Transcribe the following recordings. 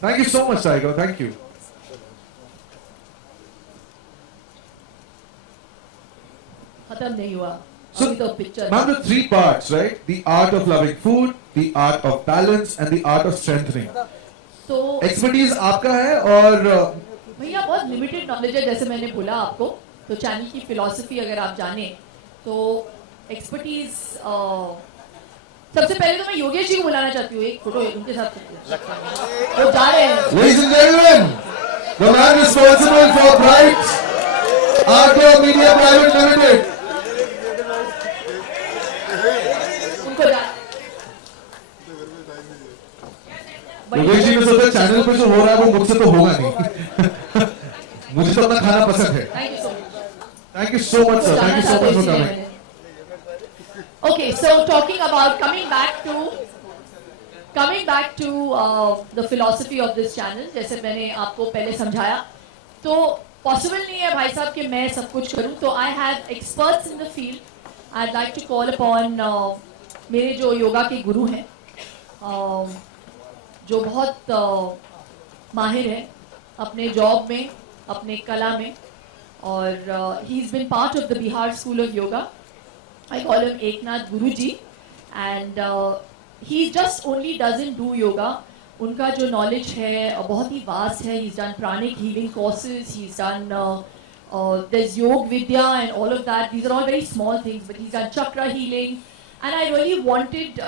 Thank you so much, Tiger. Thank you. खत्म नहीं हुआ So, अभी तो picture ma'am, the three parts, right? The art of loving food, the art of balance, and the art of strengthening. तो Expertise आपका है और भैया बहुत लिमिटेड नॉलेज है जैसे मैंने बोला आपको तो चैनल की फिलॉसफी अगर आप जाने तो एक्सपर्टीज सबसे पहले तो मैं योगेश जी को बुलाना चाहती हूँ एक फोटो उनके साथ वो जा रहे हैं ladies and gentlemen, the man responsible for Bright Art Media Private Limited. उनको जा योगेश जी ने सोचा चैनल पे जो हो रहा है वो मुझसे तो होगा नहीं. मुझे तो अपना खाना पसंद है. Thank you so much Thank you so much, sir. Thank you so much for coming. Okay, so talking about coming back to the philosophy of this channel, जैसे मैंने आपको पहले समझाया, तो possible नहीं है भाई साहब कि मैं सब कुछ करूं, तो I have experts in the field. I'd like to call upon मेरे जो योगा के गुरु हैं, जो बहुत माहिर हैं अपने जॉब में, अपने कला में, और he's been part of the Bihar School of Yoga. I call him Eknath Guruji, and he just only doesn't do yoga. उनका जो knowledge है बहुत ही vast है. He's done pranic healing courses. He's done there's Yog Vidya and all of that. These are all very small things, but he's done chakra healing. And I really wanted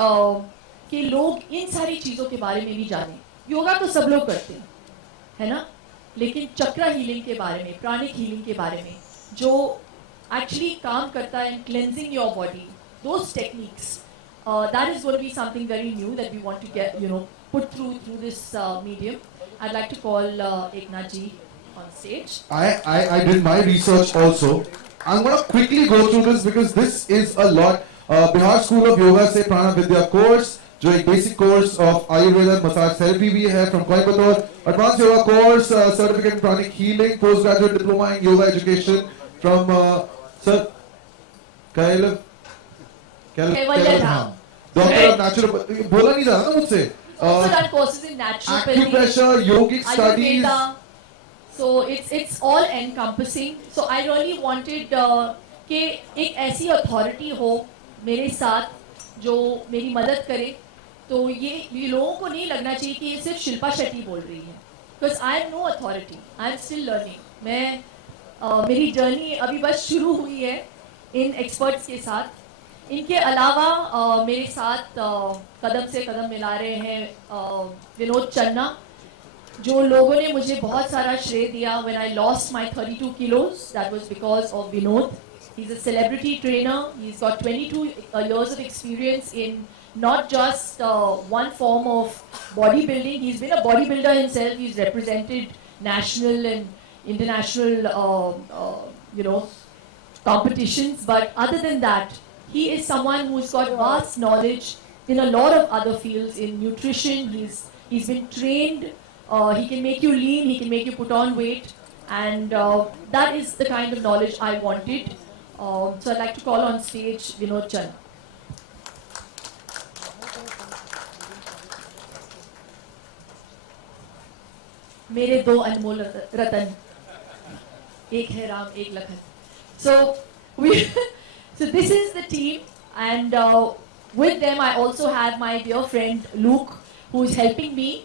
कि लोग इन सारी चीज़ों के बारे में भी जानें. योगा तो सब लोग करते हैं, है ना? लेकिन चक्रा हीलिंग के बारे में, प्राणिक हीलिंग के बारे में, जो एक्चुअली काम करता है in cleansing your body, those techniques, that is going to be something very new that we want to get, put through this medium. I'd like to call Eknath ji on stage. I did my research also. I'm going to quickly go through this because this is a lot. Bihar School of Yoga से प्राण विद्या course जो एक basic course of Ayurveda massage therapy भी है from Coimbatore, advance yoga course certificate in pranic healing, post graduate diploma in yoga education from sir कैलधाम, doctor of naturopathy. बोला नहीं जा रहा ना मुझसे. Also done courses in naturopathy, Acupressure, yogic studies. Ayurveda. So it's all encompassing. So I really wanted कि एक ऐसी अथॉरिटी हो मेरे साथ जो मेरी मदद करे. तो ये लोगों को नहीं लगना चाहिए कि ये सिर्फ शिल्पा शेट्टी बोल रही है. Because I have no authority. I am still learning. मैं मेरी जर्नी अभी बस शुरू हुई है इन एक्सपर्ट्स के साथ. इनके अलावा मेरे साथ कदम से कदम मिला रहे हैं विनोद चन्ना, जो लोगों ने मुझे बहुत सारा श्रेय दिया. When I lost my 32 kilos, that was because of Vinod. He's a celebrity trainer. He's got 22 years of experience in not just one form of bodybuilding. He's been a bodybuilder himself. He's represented national and international, competitions. But other than that, he is someone who's got vast knowledge in a lot of other fields. In nutrition, he's been trained. He can make you lean. He can make you put on weight, and that is the kind of knowledge I wanted. So I'd like to call on stage Vinod Chan. मेरे दो अनमोल रतन, एक है राम एक Lakhan. So this is the team, and with them I also have my dear friend Luke, who is helping me.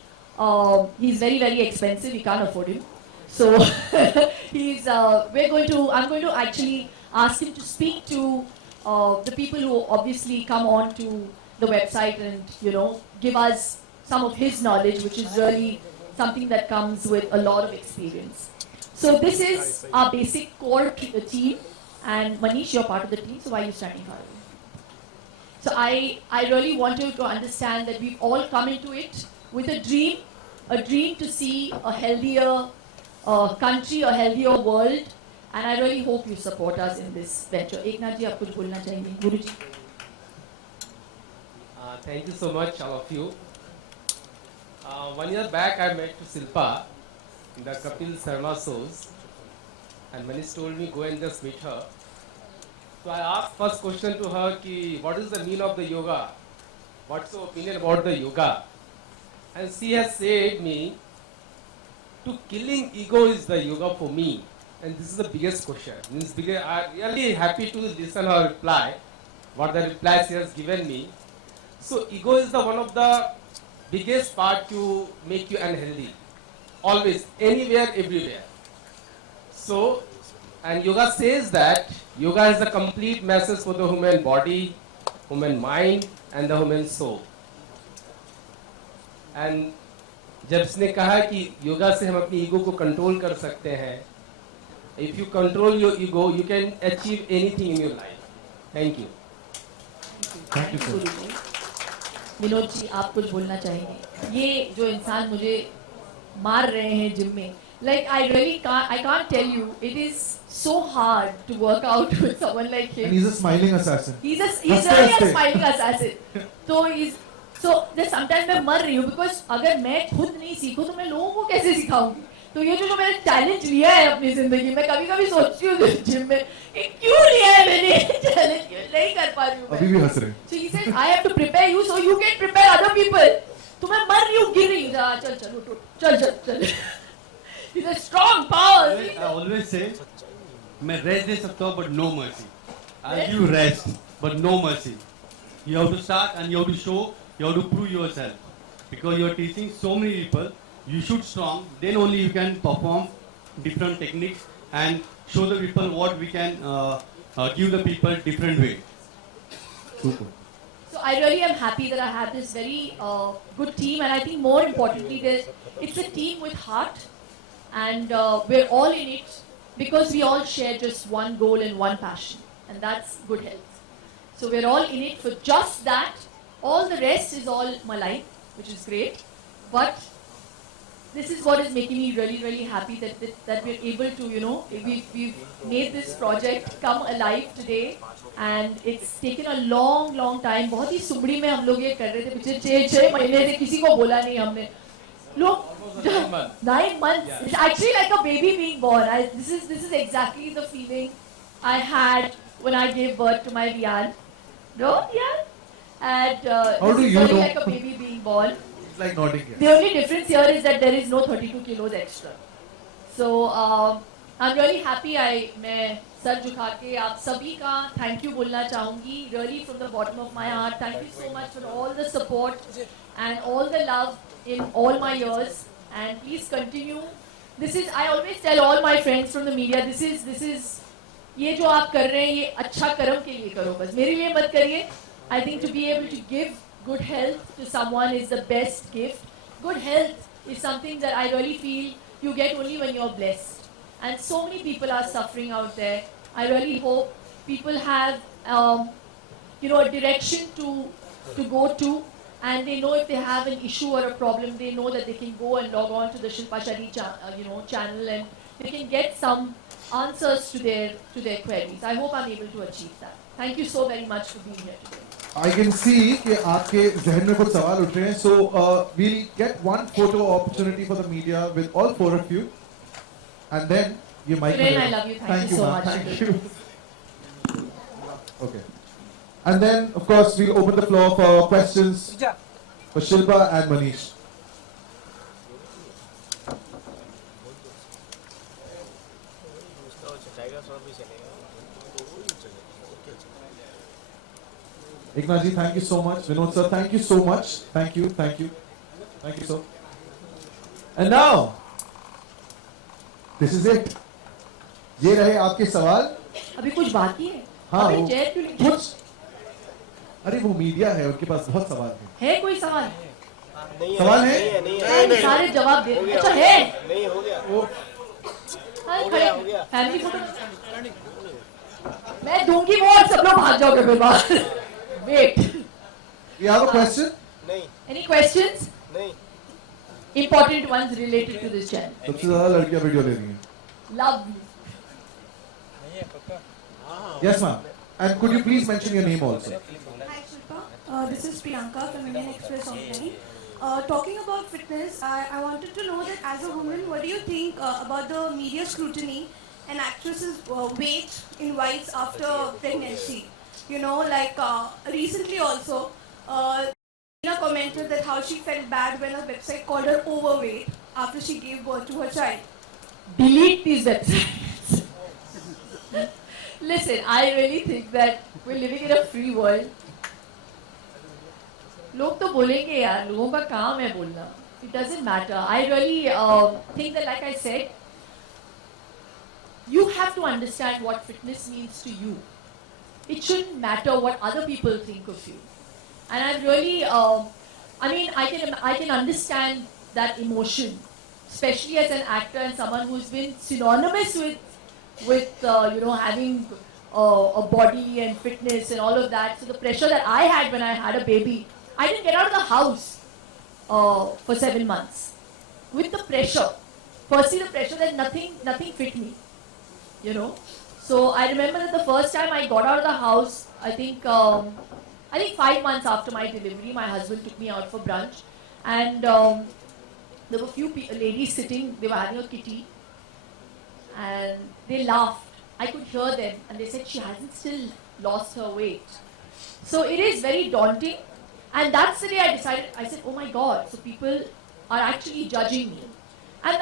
He's very, very expensive. We can't afford him. So I'm going to actually ask him to speak to the people who obviously come on to the website and, give us some of his knowledge, which is really something that comes with a lot of experience. So this is our basic core team. And Manish, you're part of the team, so why are you standing far away? So I really want you to understand that we've all come into it with a dream to see a healthier country, a healthier world, and I really hope you support us in this venture. Eknath ji, आप कुछ बोलना चाहेंगे? गुरु जी. Thank you so much, all of you. 1 year back, I met to Silpa in the Kapil Sharma shows, and Manish told me go and just meet her. So I asked first question to her ki what is the meaning of the yoga? What's your opinion about the yoga? And she has said me to killing ego is the yoga for me? And this is the biggest question. I'm really happy to listen her reply, what the replies she has given me. So ego is the one of the biggest part to make you unhealthy. Always, anywhere, everywhere. So, and yoga says that yoga is a complete message for the human body, human mind, and the human soul. And जब इसने कहा कि योगा से हम अपनी ego को control कर सकते हैं, if you control your ego, you can achieve anything in your life. Thank you. Thank you, sir. गुरुजी। विनोद जी, आप कुछ बोलना चाहेंगे? ये जो इंसान मुझे मार रहे हैं जिम में, like I can't tell you, it is so hard to work out with someone like him. And he's a smiling assassin. He's really हंसते a हंसते। smiling assassin. So there's sometimes मैं मर रही हूँ because अगर मैं खुद नहीं सीखूं तो मैं लोगों को कैसे सिखाऊंगी? तो ये जो मैंने चैलेंज लिया है अपनी जिंदगी में, कभी-कभी सोचती हूँ जिम में कि क्यों लिया है मैंने चैलेंज, नहीं कर पा रही हूँ मैं। अभी भी हंस रहे हैं। So he said, I have to prepare you so you can prepare other people. तो मैं मर रही हूँ, गिर रही हूँ, चल उठ, चल। He's a strong power. I always say, मैं rest दे सकता हूँ but no mercy. I'll give you rest but no mercy. You have to start and you have to show, you have to prove yourself. Because you are teaching so many people, you should strong, then only you can perform different techniques and show the people what we can give the people different way. Super. So I really am happy that I have this very good team, and I think more importantly, it's a team with heart, and we're all in it because we all share just one goal and one passion, and that's good health. So we're all in it for just that. All the rest is all malai, which is great, but this is what is making me really, really happy that we're able to, we've made this project come alive today, and it's taken a long, long time. बहुत ही सुबड़ी में हम लोग ये कर रहे थे, पिछले 6 महीने से किसी को बोला नहीं हमने. लोग 9 months. Yeah. It's actually like a baby being born. This is exactly the feeling I had when I gave birth to my Rian. No, Rian? And How do you really know? like a baby being born. It's like nodding here. The only difference here is that there is no 32 kilos extra. So I'm really happy. मैं sir झुका के आप सभी का thank you बोलना चाहूँगी. Really from the bottom of my heart, thank you so much for all the support and all the love in all my years. And please continue. I always tell all my friends from the media, this is ये जो आप कर रहे हैं ये अच्छा कर्म के लिए करो, बस मेरे लिए मत करिए. I think to be able to give good health to someone is the best gift. Good health is something that I really feel you get only when you're blessed. And so many people are suffering out there. I really hope people have, a direction to go to, and they know if they have an issue or a problem, they know that they can go and log on to the Shilpa Shari channel, and they can get some answers to their queries. I hope I'm able to achieve that. Thank you so very much for being here today. I can see कि आपके जहन में कुछ सवाल उठ रहे हैं. So we'll get one photo opportunity for the media with all 4 of you, and then you might. Suren, I love you. Thank you so ma'am. much. Thank you. Okay, and then of course we'll open the floor for questions for Shilpa and Manish. Eknath ji, thank you so much. Vinod sir, thank you so much. Thank you, sir. And now, this is it. ये रहे आपके सवाल. अभी कुछ बाकी है. हाँ, अभी वो चेयर क्यों नहीं? कुछ. अरे वो मीडिया है, उनके पास बहुत सवाल है. है कोई सवाल? सवाल है? नहीं, सारे जवाब दे. अच्छा है. नहीं हो गया. वो हाँ, खड़े. Family photo. मैं दूंगी वो और सब लोग भाग जाओगे फिर बाहर. Wait. you have a question? नहीं. Any questions? नहीं. Important ones related to this channel. सबसे ज़्यादा लड़कियाँ वीडियो ले रही हैं. Love you. Yes ma'am. And could you please mention your name also? Hi Shilpa, this is Priyanka from Indian Express Online. Talking about fitness, I wanted to know that as a woman, what do you think about the media scrutiny and actresses' weight in wives after pregnancy? Recently also, Tina commented that how she felt bad when her website called her overweight. after she gave birth to her child? Delete these websites. Listen, I really think that we're living in a free world. लोग तो बोलेंगे यार, लोगों का काम है बोलना. It doesn't matter. I really think that, like I said, you have to understand what fitness means to you. It shouldn't matter what other people think of you. And I really, I can understand that emotion, especially as an actor and someone who's been synonymous with having a body and fitness and all of that. So the pressure that I had when I had a baby, I didn't get out of the house for 7 months with the pressure. Firstly, the pressure that nothing fit me, you know. So I remember that the first time I got out of the house, I think 5 months after my delivery, my husband took me out for brunch, and there were a few ladies sitting. They were having a kitty, and they laughed. I could hear them, and they said she hasn't still lost her weight. So it is very daunting, and that's the day I decided. I said, "Oh my God!" So people are actually judging me, and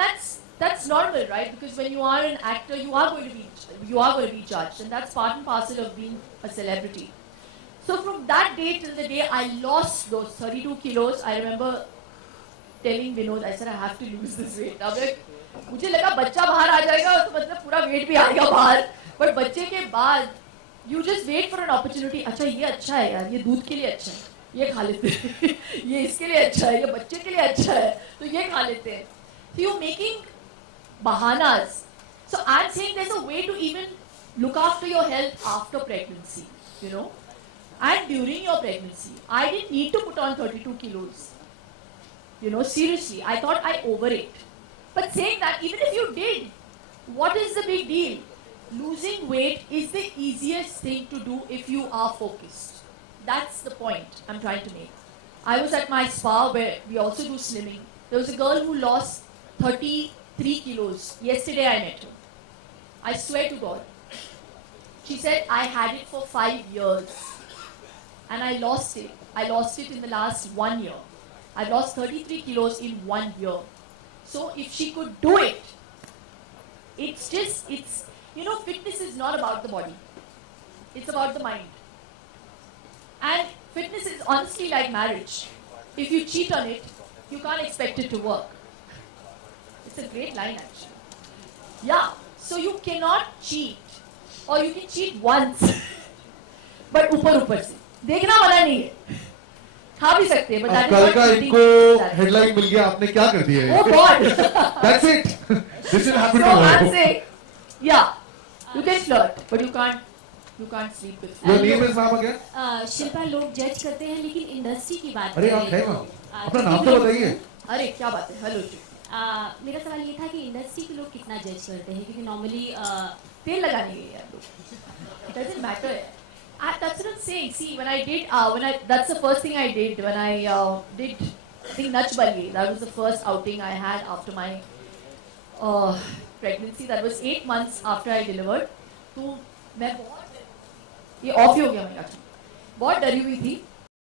that's normal, right? Because when you are an actor, you are going to be judged, and that's part and parcel of being a celebrity. So from that day till the day I lost those 32 kilos, I remember telling Vinod, I said, I have to lose this weight. अब मुझे लगा बच्चा बाहर आ जाएगा तो मतलब पूरा weight भी आएगा बाहर. But बच्चे के बाद you just wait for an opportunity. अच्छा ये अच्छा है यार, ये दूध के लिए अच्छा है, ये खा लेते हैं. ये इसके लिए अच्छा है, ये बच्चे के लिए अच्छा है, तो ये खा लेते हैं. So you're making bahanas. So I'm saying there's a way to even look after your health after pregnancy, you know, and during your pregnancy. I didn't need to put on 32 kilos. You know, seriously, I thought I overate. But saying that, even if you did, what is the big deal? Losing weight is the easiest thing to do if you are focused. That's the point I'm trying to make. I was at my spa where we also do slimming. There was a girl who lost 33 kilos. Yesterday I met her. I swear to God. She said, I had it for 5 years. And I lost it. I lost it in the last 1 year. I lost 33 kilos in 1 year. So if she could do it, fitness is not about the body. It's about the mind. And fitness is honestly like marriage. If you cheat on it, you can't expect it to work. It's a great line actually. Yeah, so you cannot cheat. Or you can cheat once. But ऊपर से. देखना वाला नहीं है. खा भी सकते हैं, but that is कल not का cheating. इनको हेडलाइन मिल गया, आपने क्या कर दिया? Oh God! That's it. This will happen So I'm tomorrow. saying, yeah, you can flirt, but you can't sleep with. Your name is नाम क्या? शिल्पा, लोग जज करते हैं लेकिन इंडस्ट्री की बात अरे करें आप है तो, वहाँ? अपना नाम तो बताइए. अरे क्या बात है, हेलो जी. मेरा सवाल ये था कि इंडस्ट्री के लोग कितना जज करते हैं, क्योंकि नॉर्मली तेल लगाने गए यार लोग. It doesn't matter. That's what I'm saying. See, that's the first thing I did when I did, I think, Nach Baliye. That was the first outing I had after my pregnancy. That was 8 months after I delivered. तो मैं बहुत, ये of ही हो गया मेरा. बहुत डरी हुई थी.